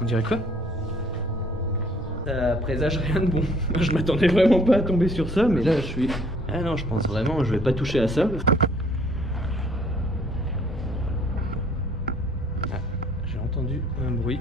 On dirait quoi? Ça présage rien de bon. Je m'attendais vraiment pas à tomber sur ça, mais là je suis... Ah non, je pense vraiment, je vais pas toucher à ça. Ah, j'ai entendu un bruit.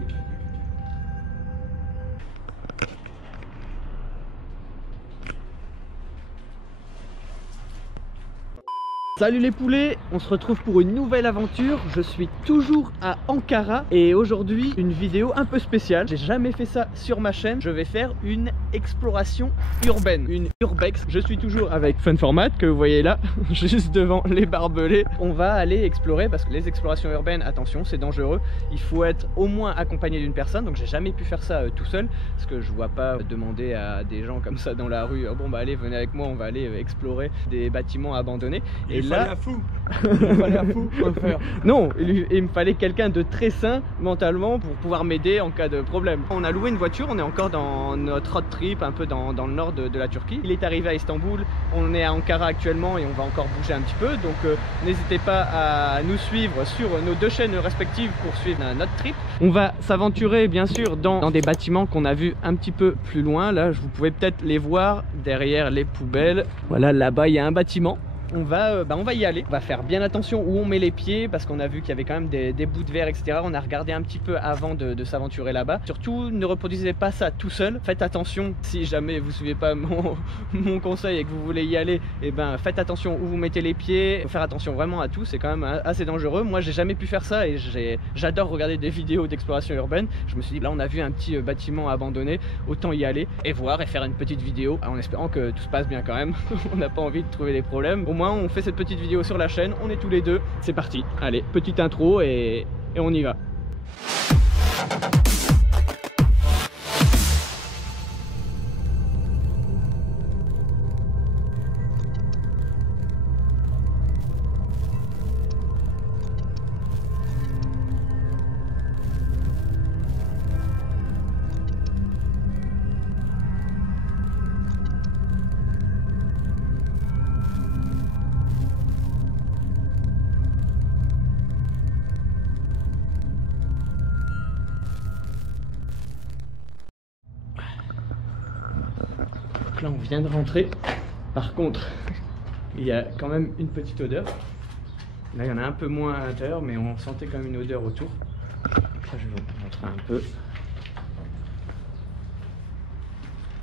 Salut les poulets, on se retrouve pour une nouvelle aventure. Je suis toujours à Ankara et aujourd'hui une vidéo un peu spéciale. J'ai jamais fait ça sur ma chaîne. Je vais faire une exploration urbaine, une urbex. Je suis toujours avec Fun Format que vous voyez là, juste devant les barbelés. On va aller explorer parce que les explorations urbaines, attention, c'est dangereux. Il faut être au moins accompagné d'une personne. Donc j'ai jamais pu faire ça tout seul parce que je vois pas demander à des gens comme ça dans la rue, oh, bon bah allez venez avec moi, on va aller explorer des bâtiments abandonnés. Et il là, fallait un fou. Il fallait un fou pour le faire. Non, il me fallait quelqu'un de très sain mentalement pour pouvoir m'aider en cas de problème. On a loué une voiture, on est encore dans notre road trip un peu dans le nord de la Turquie. Il est arrivé à Istanbul, on est à Ankara actuellement et on va encore bouger un petit peu. Donc n'hésitez pas à nous suivre sur nos deux chaînes respectives pour suivre notre trip. On va s'aventurer bien sûr dans des bâtiments qu'on a vus un petit peu plus loin. Là, vous pouvez peut-être les voir derrière les poubelles. Voilà, là-bas il y a un bâtiment. On va y aller, on va faire bien attention où on met les pieds parce qu'on a vu qu'il y avait quand même des bouts de verre, etc. On a regardé un petit peu avant de s'aventurer là-bas. Surtout ne reproduisez pas ça tout seul, faites attention si jamais vous ne suivez pas mon conseil et que vous voulez y aller, et ben faites attention où vous mettez les pieds, faut faire attention vraiment à tout, c'est quand même assez dangereux. Moi j'ai jamais pu faire ça et j'adore regarder des vidéos d'exploration urbaine. Je me suis dit là on a vu un petit bâtiment abandonné, autant y aller et voir et faire une petite vidéo en espérant que tout se passe bien quand même. On n'a pas envie de trouver des problèmes. Au moins on fait cette petite vidéo sur la chaîne, on est tous les deux, c'est parti. Allez, petite intro et on y va. Là on vient de rentrer, par contre il y a quand même une petite odeur. Là il y en a un peu moins à l'intérieur mais on sentait quand même une odeur autour. Là je vais vous montrer un peu.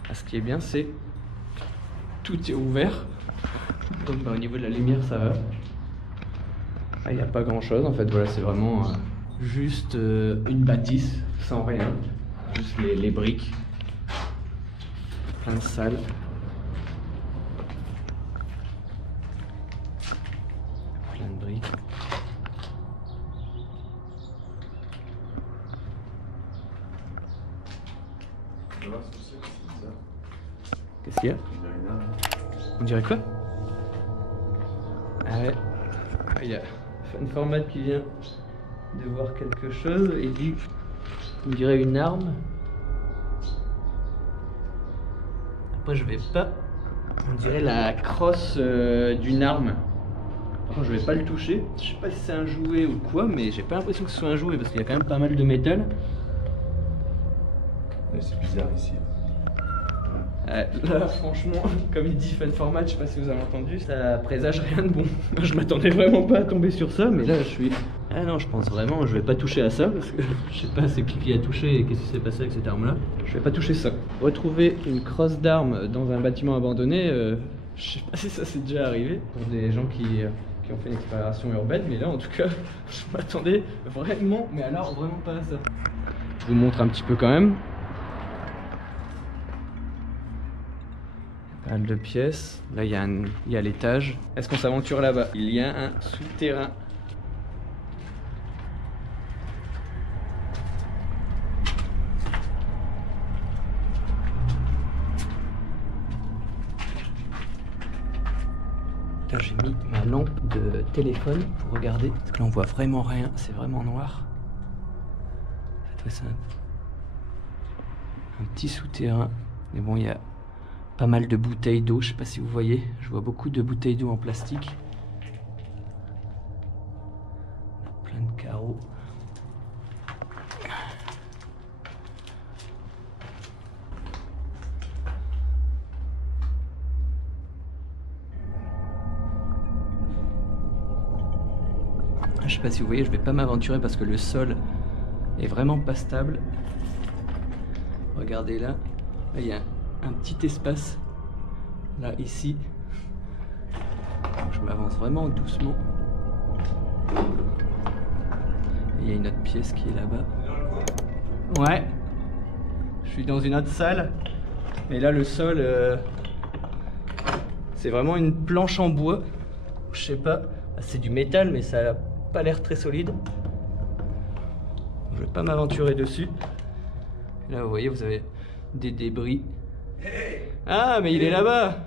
Là, ce qui est bien c'est que tout est ouvert, donc au niveau de la lumière ça va. Là il n'y a pas grand chose en fait, voilà, c'est vraiment juste une bâtisse sans rien, juste les briques. Plein de salles. Plein de briques. Qu'est-ce qu'il y a? On dirait quoi? Ah ouais. Il y a Fun Format qui vient de voir quelque chose et dit on dirait une arme. Après je vais pas, on dirait la crosse d'une arme. Par contre je vais pas le toucher. Je sais pas si c'est un jouet ou quoi, mais j'ai pas l'impression que ce soit un jouet parce qu'il y a quand même pas mal de métal. C'est bizarre ici. Là franchement, comme il dit Fun Format, je sais pas si vous avez entendu, ça présage rien de bon. Je m'attendais vraiment pas à tomber sur ça, mais là je suis... Ah non, je pense vraiment, je vais pas toucher à ça parce que je sais pas c'est qui a touché et qu'est-ce qui s'est passé avec cette arme là. Je vais pas toucher ça. Retrouver une crosse d'arme dans un bâtiment abandonné, je sais pas si ça s'est déjà arrivé pour des gens qui ont fait une exploration urbaine, mais là en tout cas, je m'attendais vraiment, mais alors vraiment pas à ça. Je vous montre un petit peu quand même. Pas mal de pièces. Là, il y a l'étage. Est-ce qu'on s'aventure là-bas? Il y a un souterrain. Là, j'ai mis ma lampe de téléphone pour regarder. Parce que là, on voit vraiment rien. C'est vraiment noir. C'est un petit souterrain. Mais bon, il y a pas mal de bouteilles d'eau, je sais pas si vous voyez, je vois beaucoup de bouteilles d'eau en plastique. Plein de carreaux. Je sais pas si vous voyez, je vais pas m'aventurer parce que le sol est vraiment pas stable. Regardez là, il y a un petit espace là ici. Je m'avance vraiment doucement. Il y a une autre pièce qui est là-bas. Ouais, je suis dans une autre salle. Et là le sol, c'est vraiment une planche en bois. Je sais pas, c'est du métal mais ça a pas l'air très solide. Je vais pas m'aventurer dessus. Là vous voyez, vous avez des débris. Ah mais il est là-bas.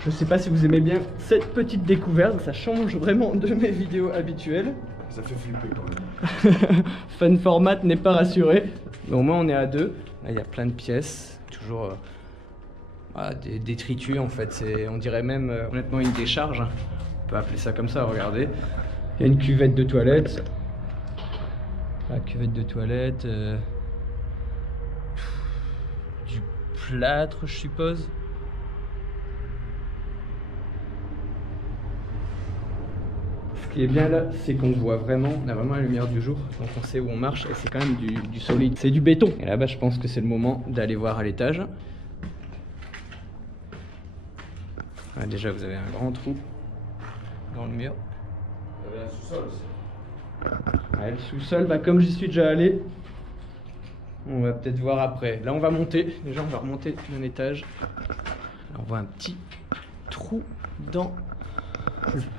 Je sais pas si vous aimez bien cette petite découverte, ça change vraiment de mes vidéos habituelles. Ça fait flipper quand même. Fun format n'est pas rassuré. Mais au moins on est à deux. Là il y a plein de pièces, toujours voilà, des détritus en fait. On dirait même honnêtement une décharge. On peut appeler ça comme ça, regardez. Il y a une cuvette de toilette. La cuvette de toilette. Du plâtre je suppose. Ce qui est bien là, c'est qu'on voit vraiment, on a vraiment la lumière du jour, donc on sait où on marche et c'est quand même du solide, c'est du béton. Et là-bas, je pense que c'est le moment d'aller voir à l'étage. Ah, déjà, vous avez un grand trou dans le mur. Il y avait un sous-sol aussi. Ah, le sous-sol, bah, comme j'y suis déjà allé, on va peut-être voir après. Là, on va monter, déjà, on va remonter d'un étage. Là, on voit un petit trou dans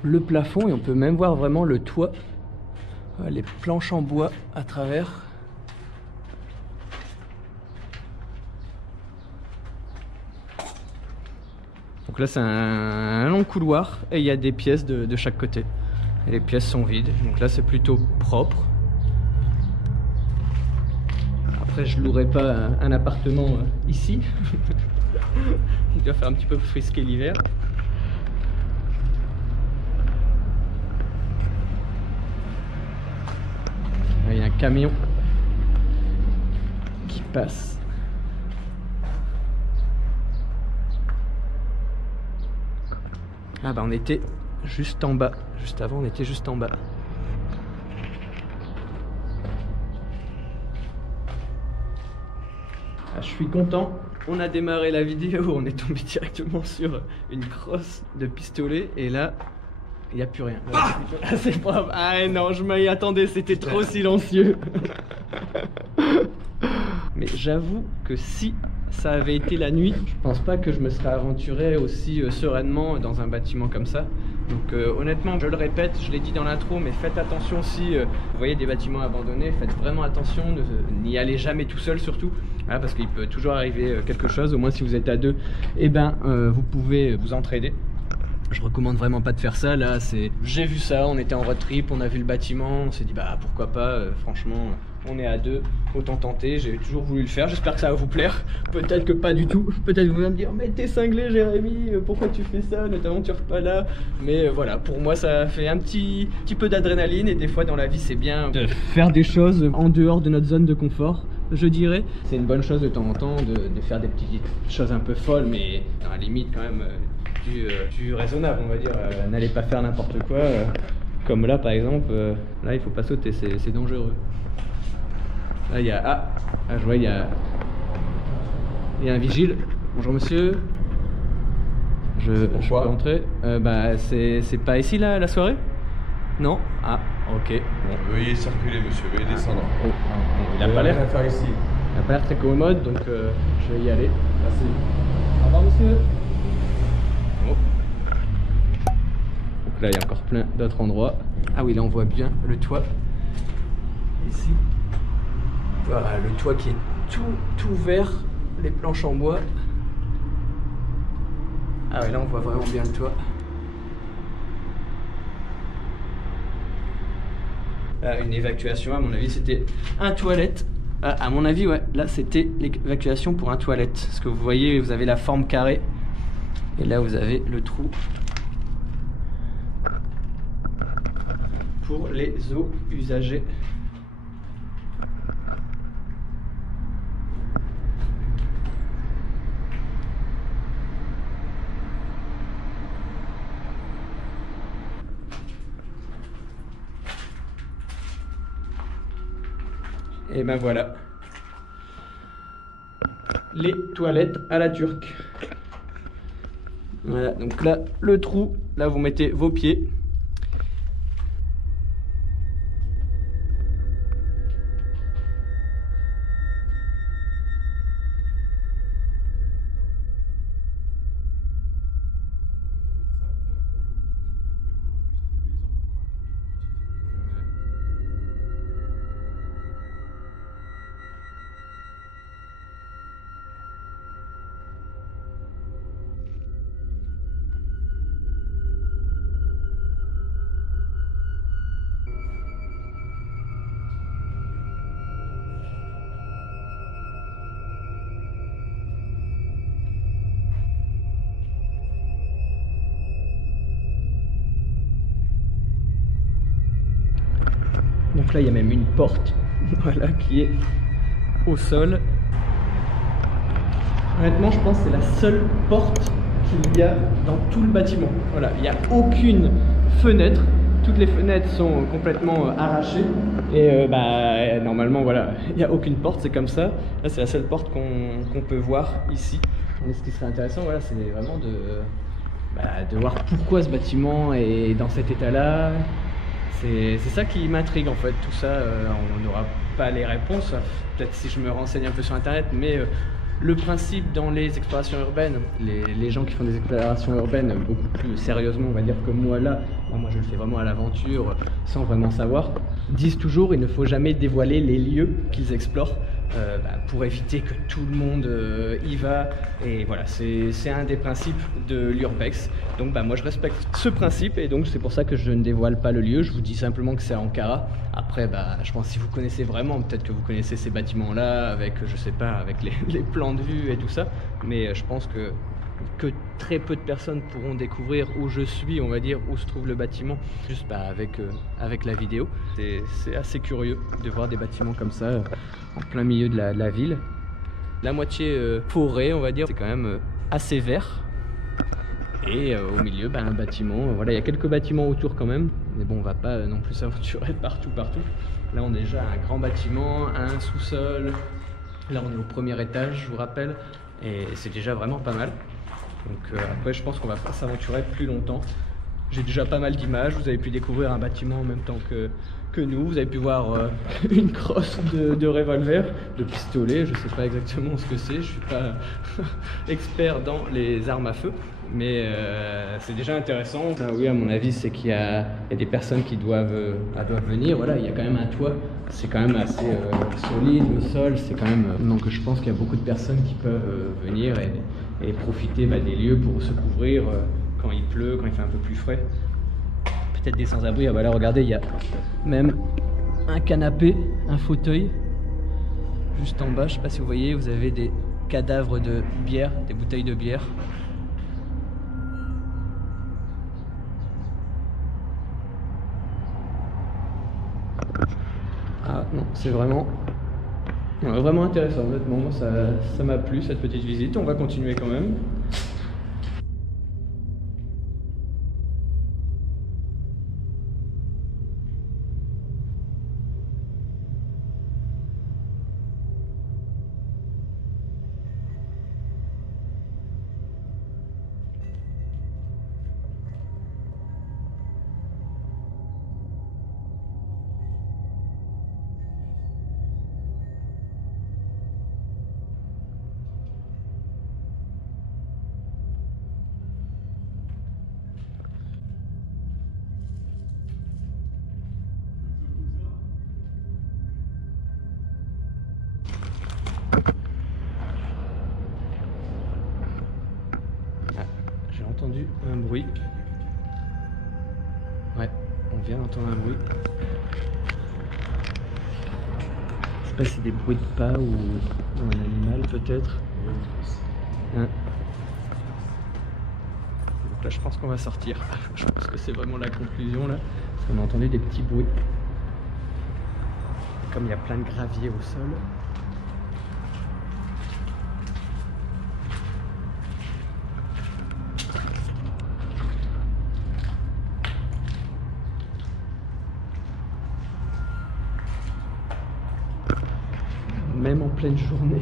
le plafond et on peut même voir vraiment le toit, les planches en bois à travers. Donc là c'est un long couloir et il y a des pièces de chaque côté et les pièces sont vides, donc là c'est plutôt propre. Après je louerai pas un appartement ici. Il doit faire un petit peu frisquer l'hiver. Il y a un camion qui passe. Ah bah on était juste en bas. Juste avant on était juste en bas. Ah, je suis content. On a démarré la vidéo, on est tombé directement sur une crosse de pistolet et là il n'y a plus rien. Ah, c'est propre. Ah non, je m'y attendais, c'était trop silencieux. Mais j'avoue que si ça avait été la nuit, je pense pas que je me serais aventuré aussi sereinement dans un bâtiment comme ça. Donc honnêtement, je le répète, je l'ai dit dans l'intro, mais faites attention si vous voyez des bâtiments abandonnés, faites vraiment attention, n'y allez jamais tout seul surtout. Voilà, parce qu'il peut toujours arriver quelque chose, au moins si vous êtes à deux, eh ben, vous pouvez vous entraider. Je recommande vraiment pas de faire ça. Là, j'ai vu ça, on était en road trip, on a vu le bâtiment, on s'est dit bah pourquoi pas, franchement, on est à deux, autant tenter. J'ai toujours voulu le faire, j'espère que ça va vous plaire. Peut-être que pas du tout, peut-être vous allez me dire mais t'es cinglé Jérémy, pourquoi tu fais ça, ne t'aventures pas là. Mais voilà, pour moi ça fait un petit peu d'adrénaline et des fois dans la vie c'est bien de faire des choses en dehors de notre zone de confort. Je dirais, c'est une bonne chose de temps en temps de faire des petites choses un peu folles, mais dans la limite quand même du raisonnable, on va dire. N'allez pas faire n'importe quoi, comme là par exemple. Là il faut pas sauter, c'est dangereux. Là il y a je vois il y a un vigile. Bonjour monsieur, je peux entrer. Bah c'est pas ici la soirée? Non? Ah ok, bon. Veuillez circuler monsieur, veuillez descendre. Il a pas l'air à faire ici. Il a pas l'air très commode, donc je vais y aller. Merci. Au revoir monsieur. Oh. Donc là il y a encore plein d'autres endroits. Ah oui, là on voit bien le toit. Ici. Voilà, le toit qui est tout vert, les planches en bois. Ah oui, là on voit vraiment bien le toit. Là, une évacuation, à mon avis c'était un toilette. À mon avis, ouais, là c'était l'évacuation pour un toilette. Parce que vous voyez, vous avez la forme carrée. Et là vous avez le trou pour les eaux usagées. Et ben voilà. Les toilettes à la turque. Voilà, donc là, le trou, là vous mettez vos pieds. Donc là, il y a même une porte, voilà, qui est au sol. Honnêtement, je pense que c'est la seule porte qu'il y a dans tout le bâtiment. Voilà, il n'y a aucune fenêtre. Toutes les fenêtres sont complètement arrachées. Et normalement, voilà, il n'y a aucune porte, c'est comme ça. Là, c'est la seule porte qu'on peut voir ici. Et ce qui serait intéressant, voilà, c'est vraiment de voir pourquoi ce bâtiment est dans cet état-là. C'est ça qui m'intrigue en fait, tout ça, on n'aura pas les réponses, peut-être si je me renseigne un peu sur internet, mais le principe dans les explorations urbaines, les gens qui font des explorations urbaines beaucoup plus sérieusement, on va dire que moi là, moi je le fais vraiment à l'aventure, sans vraiment savoir, disent toujours il ne faut jamais dévoiler les lieux qu'ils explorent, pour éviter que tout le monde y va, et voilà, c'est un des principes de l'urbex. Donc moi je respecte ce principe et donc c'est pour ça que je ne dévoile pas le lieu, je vous dis simplement que c'est à Ankara. Après je pense que si vous connaissez vraiment, peut-être que vous connaissez ces bâtiments là avec, je sais pas, avec les plans de vue et tout ça, mais je pense que très peu de personnes pourront découvrir où je suis, on va dire, où se trouve le bâtiment, juste avec la vidéo. C'est assez curieux de voir des bâtiments comme ça en plein milieu de la ville. La moitié forêt, on va dire, c'est quand même assez vert. Et au milieu, un bâtiment. Voilà, il y a quelques bâtiments autour quand même, mais bon, on va pas non plus s'aventurer partout. Là, on a déjà un grand bâtiment, un sous-sol. Là, on est au premier étage, je vous rappelle, et c'est déjà vraiment pas mal. Donc après, je pense qu'on va pas s'aventurer plus longtemps. J'ai déjà pas mal d'images. Vous avez pu découvrir un bâtiment en même temps que nous. Vous avez pu voir une crosse de revolver, de pistolet. Je sais pas exactement ce que c'est. Je suis pas expert dans les armes à feu, mais c'est déjà intéressant. Oui, à mon avis, c'est qu'il y a des personnes qui doivent venir. Voilà, il y a quand même un toit. C'est quand même assez solide, le sol. C'est quand même. Donc, je pense qu'il y a beaucoup de personnes qui peuvent venir et profiter des lieux pour se couvrir quand il pleut, quand il fait un peu plus frais. Peut-être des sans-abri. Ah là, regardez, il y a même un canapé, un fauteuil. Juste en bas, je sais pas si vous voyez, vous avez des cadavres de bière, des bouteilles de bière. Ah non, c'est vraiment intéressant, honnêtement. Moi, ça m'a plu cette petite visite. On va continuer quand même. J'ai entendu un bruit. Ouais, on vient d'entendre un bruit. Je sais pas si c'est des bruits de pas ou un animal peut-être. Hein. Donc là je pense qu'on va sortir. Je pense que c'est vraiment la conclusion là. Parce qu'on a entendu des petits bruits. Et comme il y a plein de gravier au sol. même en pleine journée,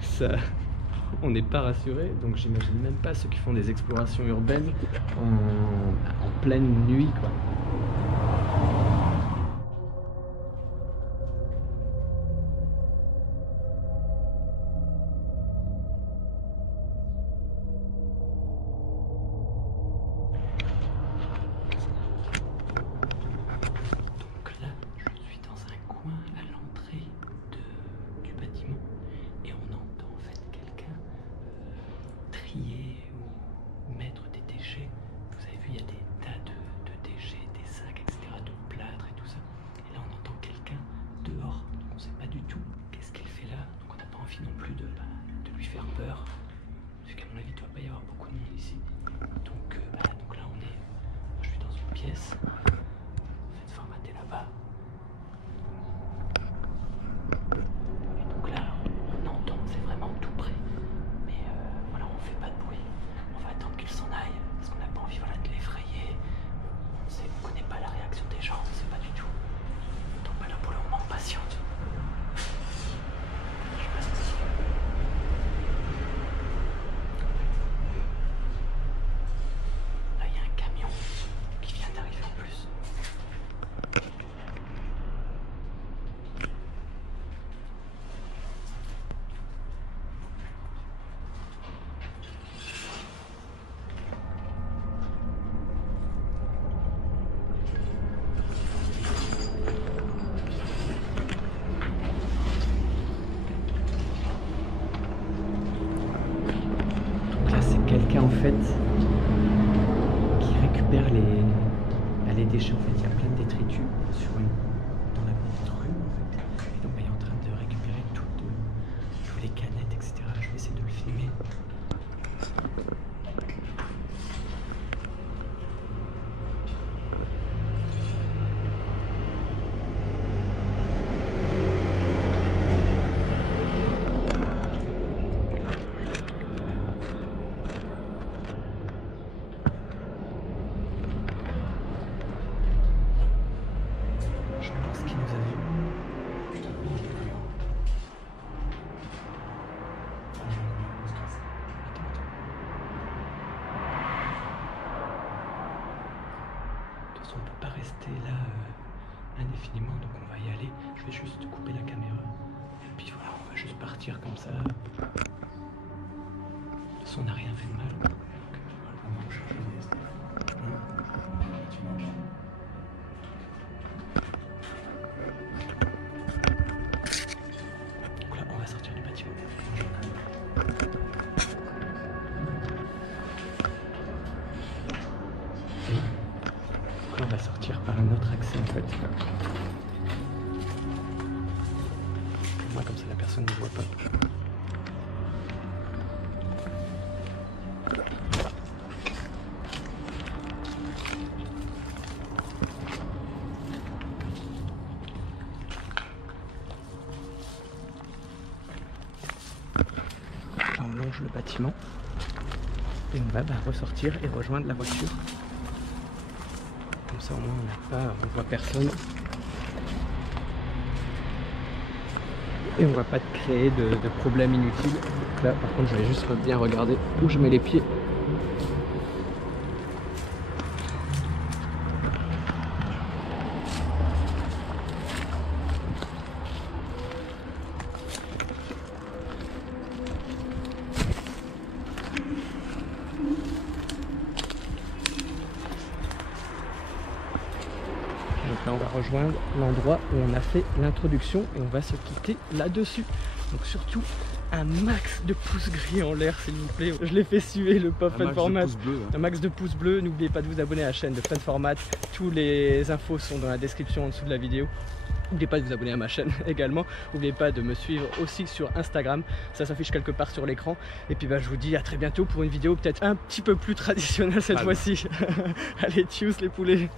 ça, on n'est pas rassuré. Donc j'imagine même pas ceux qui font des explorations urbaines en pleine nuit, quoi. Ou mettre des déchets. Vous avez vu, il y a des tas de déchets, des sacs, etc., de plâtre et tout ça. Et là, on entend quelqu'un dehors. Donc on ne sait pas du tout qu'est-ce qu'il fait là. Donc on n'a pas envie non plus de lui faire peur. Parce qu'à mon avis, il ne doit pas y avoir beaucoup de monde ici. Donc là, je suis dans une pièce. Faites formater là-bas. Et donc là, on entend, c'est vraiment tout près. Mais voilà, on fait pas de bruit. On va attendre qu'il s'en aille, parce qu'on n'a pas envie, voilà, de l'effrayer. On connaît pas la réaction des gens, on sait pas du tout. Donc là, pour le moment, on patiente. Je passe ici. Là, il y a un camion qui vient d'arriver en plus. Quelqu'un en fait qui récupère les déchets. En fait, il y a plein de détritus dans la petite rue en fait. Et donc il est en train de récupérer toutes les canettes, etc. Je vais essayer de le filmer. On ne peut pas rester là indéfiniment, donc on va y aller. Je vais juste couper la caméra et puis voilà, on va juste partir comme ça. De toute façon, on n'a rien fait de mal. Donc, là, on va sortir du bâtiment. On va sortir par un autre accès en fait. Moi comme ça la personne ne voit pas. Là on longe le bâtiment et on va ressortir et rejoindre la voiture. Comme ça au moins on voit personne et on va pas créer de problèmes inutiles. Donc là par contre je vais juste bien regarder où je mets les pieds. Donc là on va rejoindre l'endroit où on a fait l'introduction et on va se quitter là-dessus. Donc surtout un max de pouces gris en l'air s'il vous plaît. Je l'ai fait suer le pop Fun Format. Un max de pouces bleus. N'oubliez pas de vous abonner à la chaîne de Fun Format. Tous les infos sont dans la description en dessous de la vidéo. N'oubliez pas de vous abonner à ma chaîne également. N'oubliez pas de me suivre aussi sur Instagram. Ça s'affiche quelque part sur l'écran. Et puis je vous dis à très bientôt pour une vidéo peut-être un petit peu plus traditionnelle cette fois-ci. Allez, tchuss les poulets.